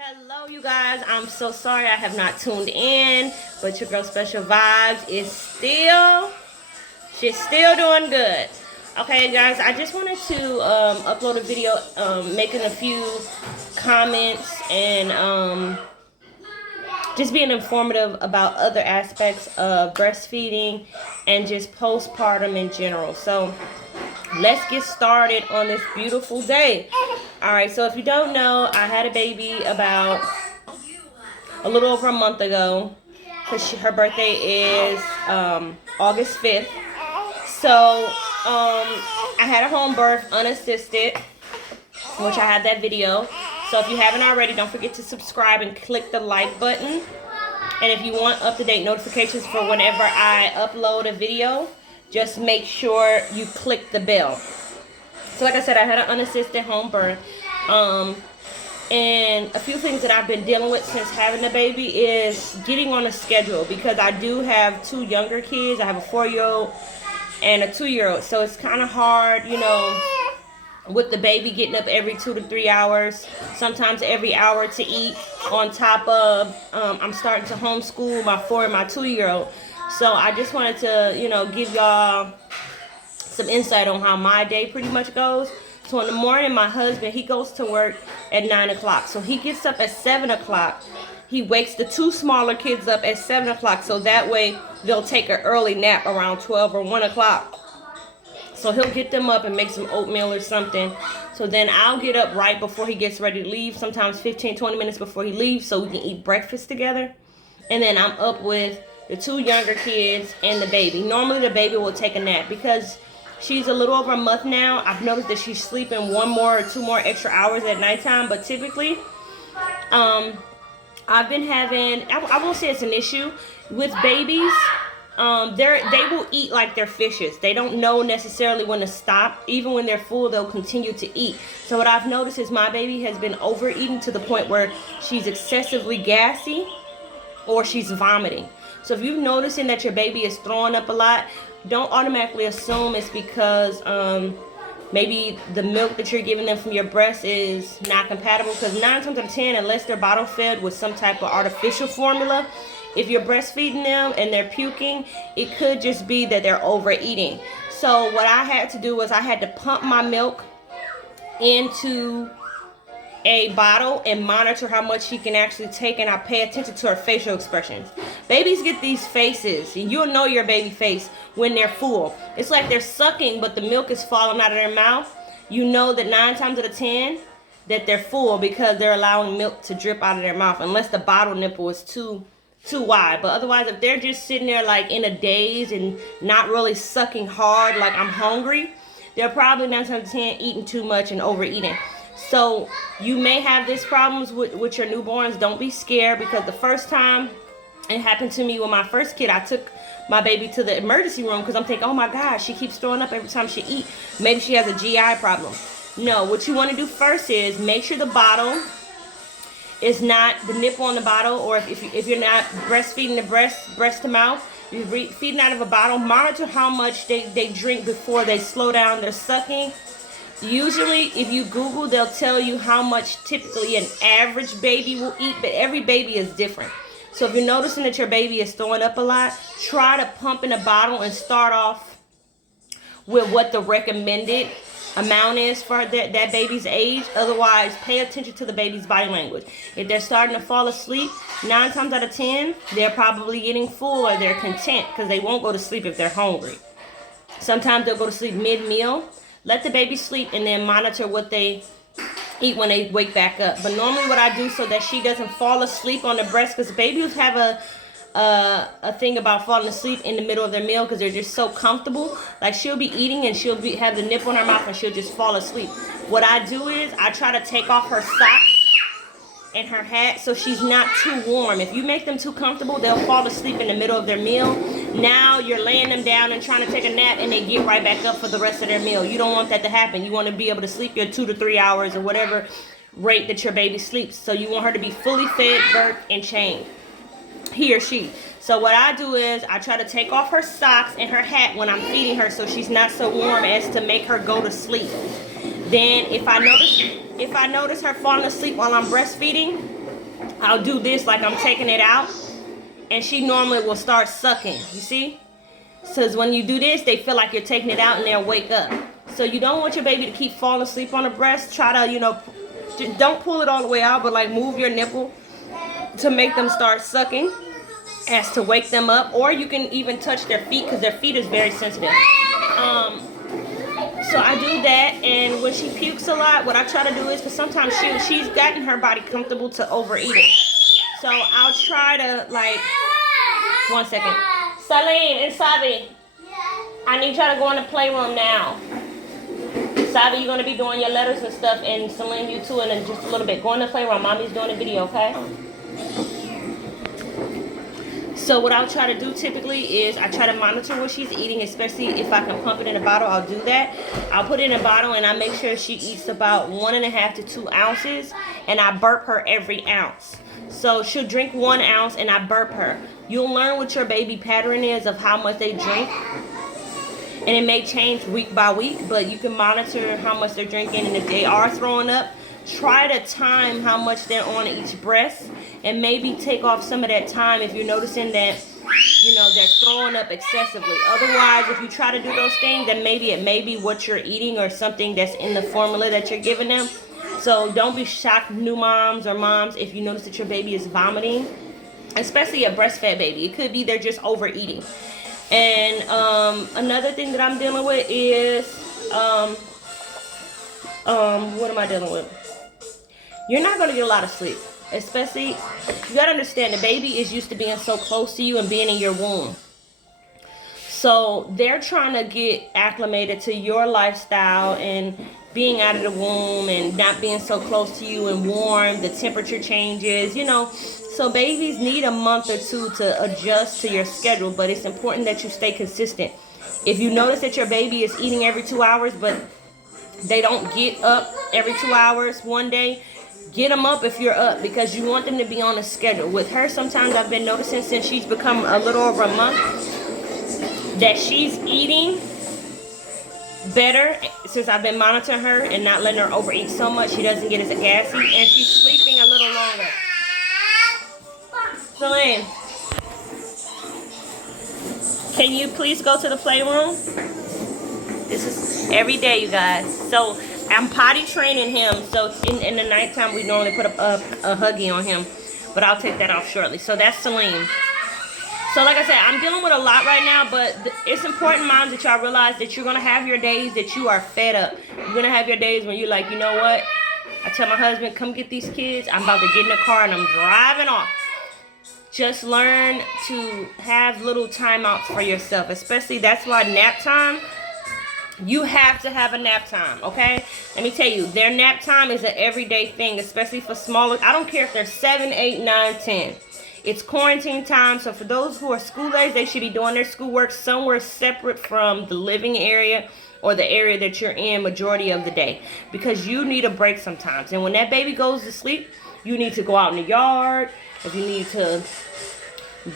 Hello, you guys. I'm so sorry I have not tuned in, but your girl Special Vibes is she's still doing good. Okay, guys, I just wanted to upload a video making a few comments and just being informative about other aspects of breastfeeding and just postpartum in general. So let's get started on this beautiful day. All right, so if you don't know, I had a baby about a little over a month ago because her birthday is August 5th. So I had a home birth unassisted, which I had that video. So if you haven't already, don't forget to subscribe and click the like button. And if you want up-to-date notifications for whenever I upload a video, just make sure you click the bell. So like I said, I had an unassisted home birth. And a few things that I've been dealing with since having the baby is getting on a schedule, because I do have two younger kids. I have a 4-year-old and a 2-year-old. So it's kind of hard, with the baby getting up every 2 to 3 hours, sometimes every hour to eat, on top of I'm starting to homeschool my 4 and my 2-year-old. So I just wanted to, give y'all some insight on how my day pretty much goes. So in the morning, my husband, he goes to work at 9 o'clock. So he gets up at 7 o'clock. He wakes the two smaller kids up at 7 o'clock. So that way they'll take an early nap around 12 or 1 o'clock. So he'll get them up and make some oatmeal or something. So then I'll get up right before he gets ready to leave, sometimes 15, 20 minutes before he leaves, so we can eat breakfast together. And then I'm up with the two younger kids and the baby. Normally the baby will take a nap because she's a little over a month now. I've noticed that she's sleeping 1 more or 2 more extra hours at nighttime. But typically, I've been having, I won't say it's an issue with babies. They will eat like they're fishes. They don't know necessarily when to stop. Even when they're full, they'll continue to eat. So what I've noticed is my baby has been overeating to the point where she's excessively gassy or she's vomiting. So if you're noticing that your baby is throwing up a lot, don't automatically assume it's because maybe the milk that you're giving them from your breast is not compatible. Because 9 times out of 10, unless they're bottle fed with some type of artificial formula, if you're breastfeeding them and they're puking, it could just be that they're overeating. So what I had to do was I had to pump my milk into a bottle and monitor how much she can actually take, and I pay attention to her facial expressions. Babies get these faces, and you'll know your baby face when they're full. It's like they're sucking, but the milk is falling out of their mouth. You know that 9 times out of 10 that they're full because they're allowing milk to drip out of their mouth, unless the bottle nipple is too wide. But otherwise, if they're just sitting there like in a daze and not really sucking hard, like I'm hungry, they're probably 9 times out of 10 eating too much and overeating. So you may have these problems with your newborns. Don't be scared, because the first time it happened to me with my first kid, I took my baby to the emergency room because I'm thinking, oh my gosh, she keeps throwing up every time she eats. Maybe she has a GI problem. No, what you want to do first is make sure the bottle is not the nipple on the bottle, or if you're not breastfeeding the breast to mouth, you're feeding out of a bottle. Monitor how much they drink before they slow down their sucking. Usually, if you Google, they'll tell you how much typically an average baby will eat, but every baby is different. So if you're noticing that your baby is throwing up a lot, try to pump in a bottle and start off with what the recommended amount is for that baby's age. Otherwise, pay attention to the baby's body language. If they're starting to fall asleep, 9 times out of 10, they're probably getting full or they're content, because they won't go to sleep if they're hungry. Sometimes they'll go to sleep mid-meal. Let the baby sleep and then monitor what they eat when they wake back up. But normally what I do so that she doesn't fall asleep on the breast, because babies have a thing about falling asleep in the middle of their meal because they're just so comfortable. Like she'll be eating and she'll have the nipple in her mouth and she'll just fall asleep. What I do is I try to take off her socks and her hat so she's not too warm. If you make them too comfortable, they'll fall asleep in the middle of their meal. Now you're laying them down and trying to take a nap and they get right back up for the rest of their meal. You don't want that to happen. You want to be able to sleep your 2 to 3 hours or whatever rate that your baby sleeps. So you want her to be fully fed, burped, and changed. He or she. So what I do is I try to take off her socks and her hat when I'm feeding her so she's not so warm as to make her go to sleep. Then if I notice her falling asleep while I'm breastfeeding, I'll do this like I'm taking it out, and she normally will start sucking. You see? Because when you do this, they feel like you're taking it out and they'll wake up. So you don't want your baby to keep falling asleep on the breast. Try to, don't pull it all the way out, but like move your nipple to make them start sucking as to wake them up. Or you can even touch their feet because their feet is very sensitive. So I do that, and when she pukes a lot, what I try to do is, because sometimes she's gotten her body comfortable to overeating. So I'll try to, like, 1 second. Saline and Savi, I need y'all to go in the playroom now. Savi, you're going to be doing your letters and stuff, and Celine, you too, in just a little bit. Go in the playroom. Mommy's doing a video, okay? So what I'll try to do typically is I try to monitor what she's eating, especially if I can pump it in a bottle, I'll do that. I'll put it in a bottle and I make sure she eats about 1.5 to 2 ounces, and I burp her every ounce. So she'll drink 1 ounce and I burp her. You'll learn what your baby pattern is of how much they drink. And it may change week by week, but you can monitor how much they're drinking, and if they are throwing up, try to time how much they're on each breast, and maybe take off some of that time if you're noticing that, they're throwing up excessively. Otherwise, if you try to do those things, then maybe it may be what you're eating or something that's in the formula that you're giving them. So don't be shocked, new moms or moms, if you notice that your baby is vomiting, especially a breastfed baby. It could be they're just overeating. And another thing that I'm dealing with is, what am I dealing with? You're not going to get a lot of sleep. Especially, you got to understand, the baby is used to being so close to you and being in your womb. So they're trying to get acclimated to your lifestyle and being out of the womb and not being so close to you and warm. The temperature changes, So babies need a month or 2 to adjust to your schedule, but it's important that you stay consistent. If you notice that your baby is eating every 2 hours, but they don't get up every 2 hours one day, get them up if you're up, because you want them to be on a schedule. With her, sometimes I've been noticing since she's become a little over a month that she's eating better since I've been monitoring her and not letting her overeat so much. She doesn't get as gassy, and she's sleeping a little longer. Celine, can you please go to the playroom? This is every day, you guys. So I'm potty training him. So in the nighttime, we normally put a Huggy on him, but I'll take that off shortly. So that's Celine. So like I said, I'm dealing with a lot right now, but it's important, moms, that y'all realize that you're going to have your days that you are fed up. You're going to have your days when you're like, you know what? I tell my husband, come get these kids. I'm about to get in the car and I'm driving off. Just learn to have little timeouts for yourself, especially that's why nap time. You have to have a nap time, okay? Let me tell you, their nap time is an everyday thing, especially for smaller. I don't care if they're 7, 8, 9, 10. It's quarantine time, so for those who are school age, they should be doing their schoolwork somewhere separate from the living area or the area that you're in majority of the day, because you need a break sometimes. And when that baby goes to sleep, you need to go out in the yard. If you need to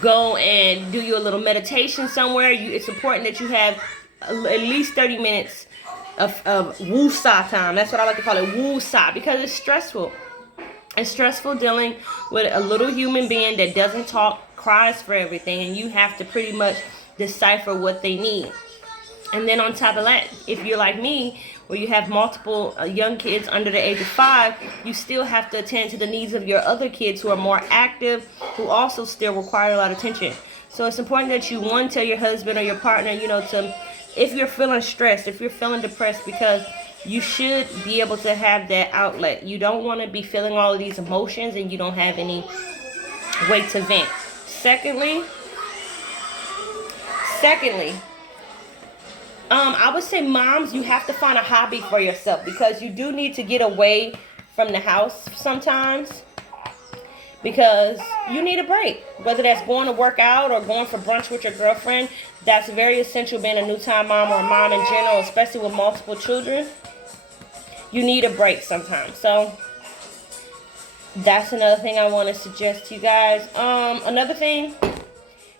go and do your little meditation somewhere, it's important that you have at least 30 minutes of woo-sa time. That's what I like to call it, woo-sa, because it's stressful. It's stressful dealing with a little human being that doesn't talk, cries for everything, and you have to pretty much decipher what they need. And then on top of that, if you're like me, where you have multiple young kids under the age of 5, you still have to attend to the needs of your other kids who are more active, who also still require a lot of attention. So it's important that you, one, tell your husband or your partner, to, if you're feeling stressed, if you're feeling depressed, because you should be able to have that outlet. You don't want to be feeling all of these emotions and you don't have any way to vent. Secondly, I would say, moms, you have to find a hobby for yourself, because you do need to get away from the house sometimes, because you need a break. Whether that's going to work out or going for brunch with your girlfriend, that's very essential being a new-time mom or a mom in general, especially with multiple children. You need a break sometimes. So that's another thing I want to suggest to you guys. Another thing,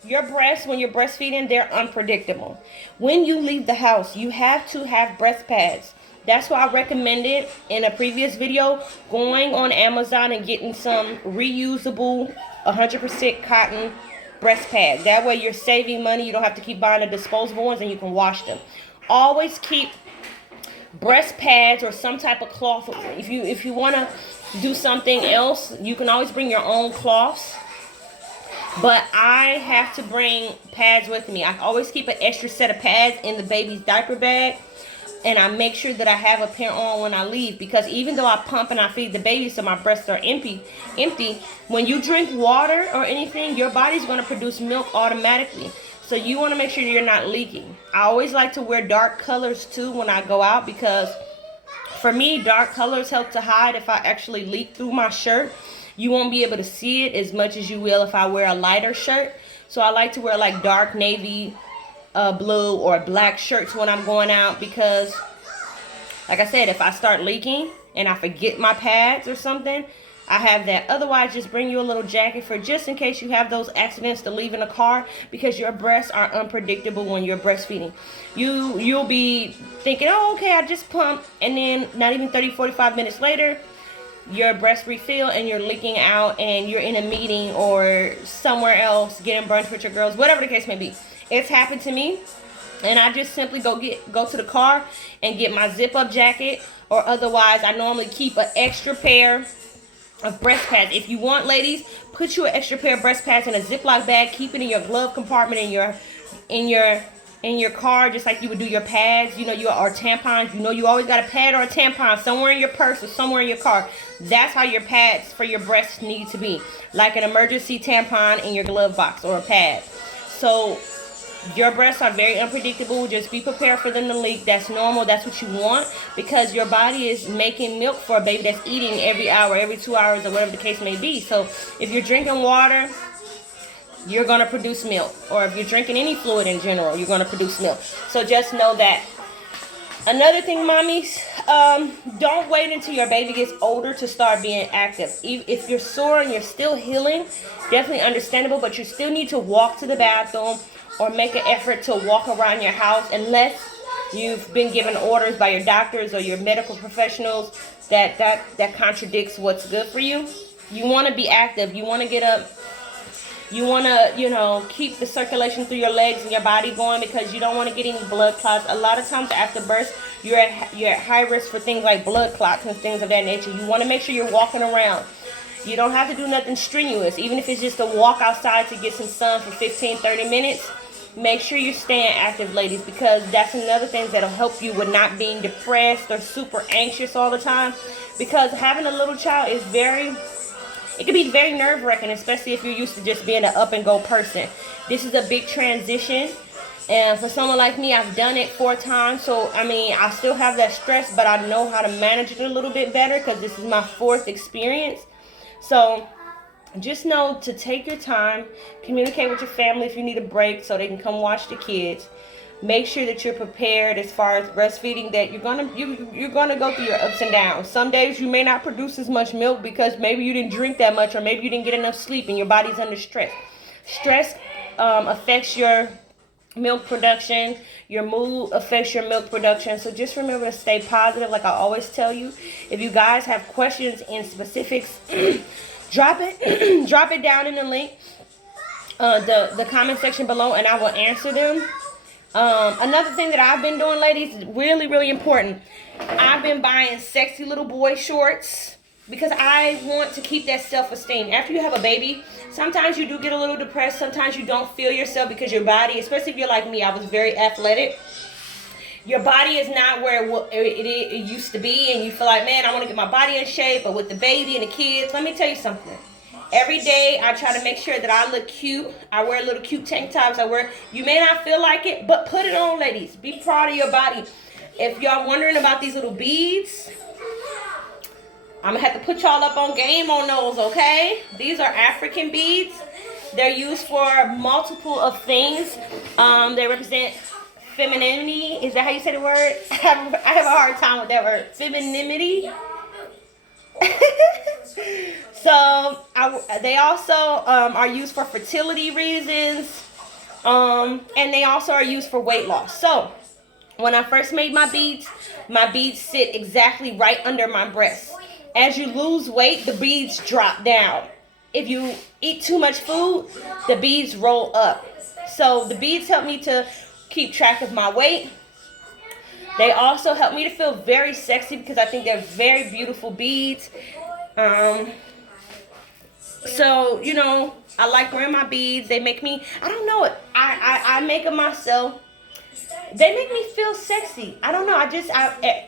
your breasts, when you're breastfeeding, they're unpredictable. When you leave the house, you have to have breast pads. That's why I recommended in a previous video going on Amazon and getting some reusable 100% cotton breast pads. That way you're saving money. You don't have to keep buying the disposable ones, and you can wash them. Always keep breast pads or some type of cloth. If you want to do something else, you can always bring your own cloths. But I have to bring pads with me. I always keep an extra set of pads in the baby's diaper bag. And I make sure that I have a pair on when I leave. Because even though I pump and I feed the baby so my breasts are empty, when you drink water or anything, your body's going to produce milk automatically. So you want to make sure you're not leaking. I always like to wear dark colors too when I go out, because for me, dark colors help to hide if I actually leak through my shirt. You won't be able to see it as much as you will if I wear a lighter shirt. So I like to wear like dark navy, blue or black shirts when I'm going out, because like I said, if I start leaking and I forget my pads or something, I have that. Otherwise, just bring you a little jacket for just in case you have those accidents to leave in the car, because your breasts are unpredictable when you're breastfeeding. You'll be thinking, oh, okay, I just pumped, and then not even 30-45 minutes later, your breast refill and you're leaking out, and you're in a meeting or somewhere else getting brunch with your girls, whatever the case may be. It's happened to me, and I just simply go to the car and get my zip-up jacket, or otherwise I normally keep an extra pair of breast pads. If you want, ladies, put you an extra pair of breast pads in a Ziploc bag. Keep it in your glove compartment in your car, just like you would do your pads, or tampons. You always got a pad or a tampon somewhere in your purse or somewhere in your car. That's how your pads for your breasts need to be, like an emergency tampon in your glove box or a pad. So your breasts are very unpredictable. Just be prepared for them to leak. That's normal. That's what you want, because your body is making milk for a baby that's eating every hour, every 2 hours, or whatever the case may be. So if you're drinking water, you're going to produce milk. Or if you're drinking any fluid in general, you're going to produce milk. So just know that. Another thing, mommies, don't wait until your baby gets older to start being active. If you're sore and you're still healing, definitely understandable, but you still need to walk to the bathroom or make an effort to walk around your house, unless you've been given orders by your doctors or your medical professionals that contradicts what's good for you. You want to be active. You want to get up. You want to, keep the circulation through your legs and your body going, because you don't want to get any blood clots. A lot of times after birth, you're at high risk for things like blood clots and things of that nature. You want to make sure you're walking around. You don't have to do nothing strenuous. Even if it's just a walk outside to get some sun for 15-30 minutes, make sure you're staying active, ladies, because that's another thing that'll help you with not being depressed or super anxious all the time. Because having a little child is it can be very nerve-wracking, especially if you're used to just being an up-and-go person. This is a big transition, and for someone like me, I've done it 4 times. So, I still have that stress, but I know how to manage it a little bit better, because this is my 4th experience. So just know to take your time, communicate with your family if you need a break so they can come watch the kids. Make sure that you're prepared as far as breastfeeding, that you're gonna go through your ups and downs. Some days you may not produce as much milk because maybe you didn't drink that much, or maybe you didn't get enough sleep and your body's under stress. Stress affects your milk production. Your mood affects your milk production. So just remember to stay positive, like I always tell you. If you guys have questions in specifics, drop it down in the link, the comment section below, and I will answer them. Another thing that I've been doing, ladies, is really, really important. I've been buying sexy little boy shorts, because I want to keep that self-esteem. After you have a baby, sometimes you do get a little depressed. Sometimes you don't feel yourself, because your body, especially if you're like me, I was very athletic. Your body is not where it used to be, and you feel like, man, I want to get my body in shape. But with the baby and the kids, let me tell you something. Every day, I try to make sure that I look cute. I wear little cute tank tops. You may not feel like it, but put it on, ladies. Be proud of your body. If y'all wondering about these little beads, I'm going to have to put y'all up on game on those, okay? These are African beads. They're used for multiple of things. They represent femininity. Is that how you say the word? I have a hard time with that word. Femininity. So they also are used for fertility reasons, and they also are used for weight loss. So When I first made my beads sit exactly right under my breast. As you lose weight, the beads drop down. If you eat too much food, the beads roll up. So the beads help me to keep track of my weight. They also help me to feel very sexy because I think they're very beautiful beads. So, you know, I like wearing my beads. They make me, I don't know, I make them myself. They make me feel sexy. I don't know.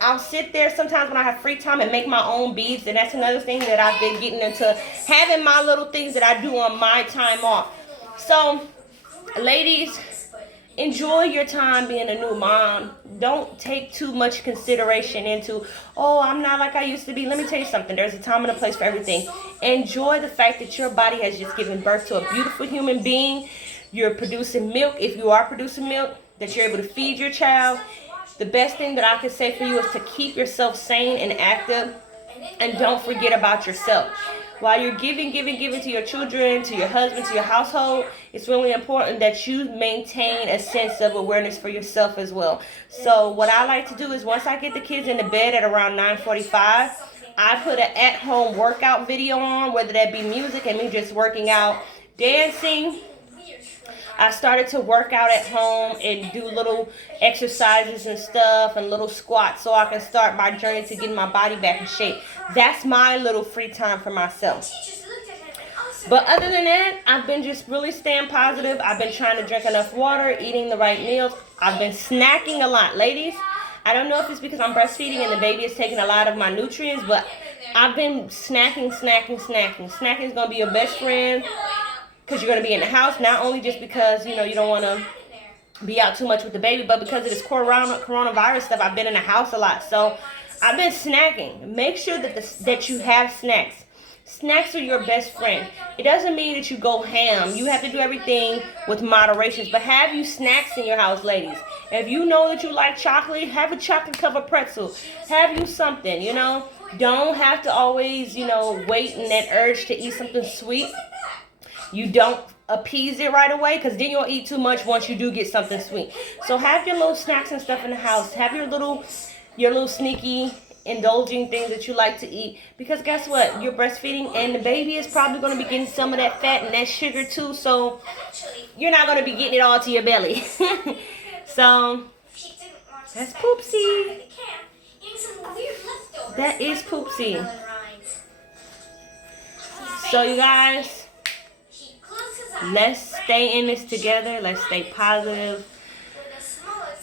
I'll sit there sometimes when I have free time and make my own beads. And that's another thing that I've been getting into, having my little things that I do on my time off. So, ladies, enjoy your time being a new mom. Don't take too much consideration into, oh, I'm not like I used to be. Let me tell you something. There's a time and a place for everything. Enjoy the fact that your body has just given birth to a beautiful human being. You're producing milk. If you are producing milk, that you're able to feed your child. The best thing that I can say for you is to keep yourself sane and active, and don't forget about yourself. While you're giving to your children, to your husband, to your household, it's really important that you maintain a sense of awareness for yourself as well. So what I like to do is once I get the kids into bed at around 9:45, I put an at-home workout video on, whether that be music and me just working out, dancing. I started to work out at home and do little exercises and stuff and little squats so I can start my journey to getting my body back in shape. That's my little free time for myself. But other than that, I've been just really staying positive. I've been trying to drink enough water, eating the right meals. I've been snacking a lot. Ladies, I don't know if it's because I'm breastfeeding and the baby is taking a lot of my nutrients, but I've been snacking. Snacking is going to be your best friend. Because you're going to be in the house, not only just because, you know, you don't want to be out too much with the baby, but because of this coronavirus stuff, I've been in the house a lot. So I've been snacking. Make sure that you have snacks. Snacks are your best friend. It doesn't mean that you go ham. You have to do everything with moderation. But have you snacks in your house, ladies. If you know that you like chocolate, have a chocolate covered pretzel. Have you something, you know. Don't have to always, you know, wait in that urge to eat something sweet. You don't appease it right away, because then you'll eat too much once you do get something sweet. So have your little snacks and stuff in the house. Have your little sneaky, indulging things that you like to eat. Because guess what? You're breastfeeding, and the baby is probably going to be getting some of that fat and that sugar too. So you're not going to be getting it all to your belly. So that's Poopsie. That is Poopsie. So you guys, let's stay in this together. Let's stay positive.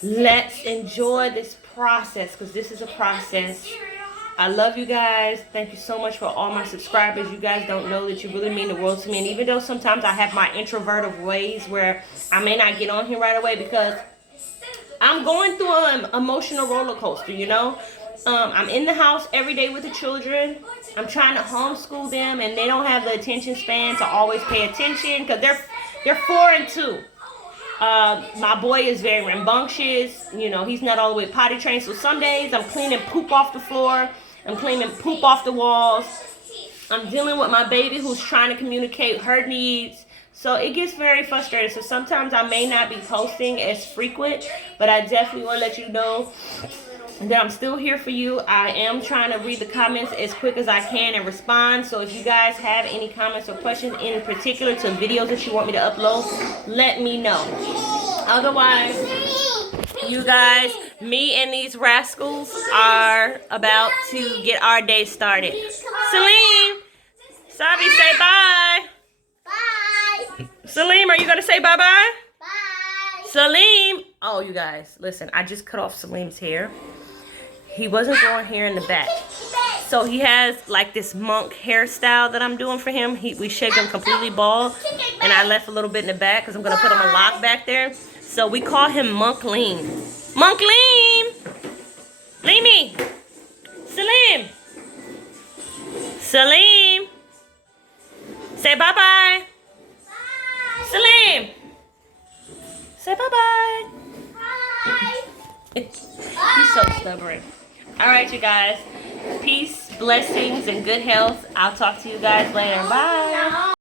Let's enjoy this process, because this is a process. I love you guys. Thank you so much for all my subscribers. You guys don't know that you really mean the world to me. And even though sometimes I have my introverted ways where I may not get on here right away because I'm going through an emotional roller coaster, you know. I'm in the house every day with the children. I'm trying to homeschool them, and they don't have the attention span to always pay attention because they're 4 and 2. My boy is very rambunctious. You know, he's not all the way potty trained. So some days I'm cleaning poop off the floor. I'm cleaning poop off the walls. I'm dealing with my baby who's trying to communicate her needs. So it gets very frustrating. So sometimes I may not be posting as frequent, but I definitely want to let you know that I'm still here for you. I am trying to read the comments as quick as I can and respond. So if you guys have any comments or questions in particular to videos that you want me to upload, let me know. Otherwise, you guys, me and these rascals are about to get our day started. Celine, Sabi, say bye. Bye. Salim, are you going to say bye-bye? Bye. Salim. Oh, you guys, listen, I just cut off Salim's hair. He wasn't growing hair in the back. So he has like this monk hairstyle that I'm doing for him. We shaved him completely bald. And I left a little bit in the back because I'm going to put him a lock back there. So we call him Monk Lean. Monk Lean! Lean me! Salim! Salim! Say bye-bye! Bye. Salim! Say bye-bye! Bye! He's so stubborn. Alright, you guys. Peace, blessings, and good health. I'll talk to you guys later. Bye.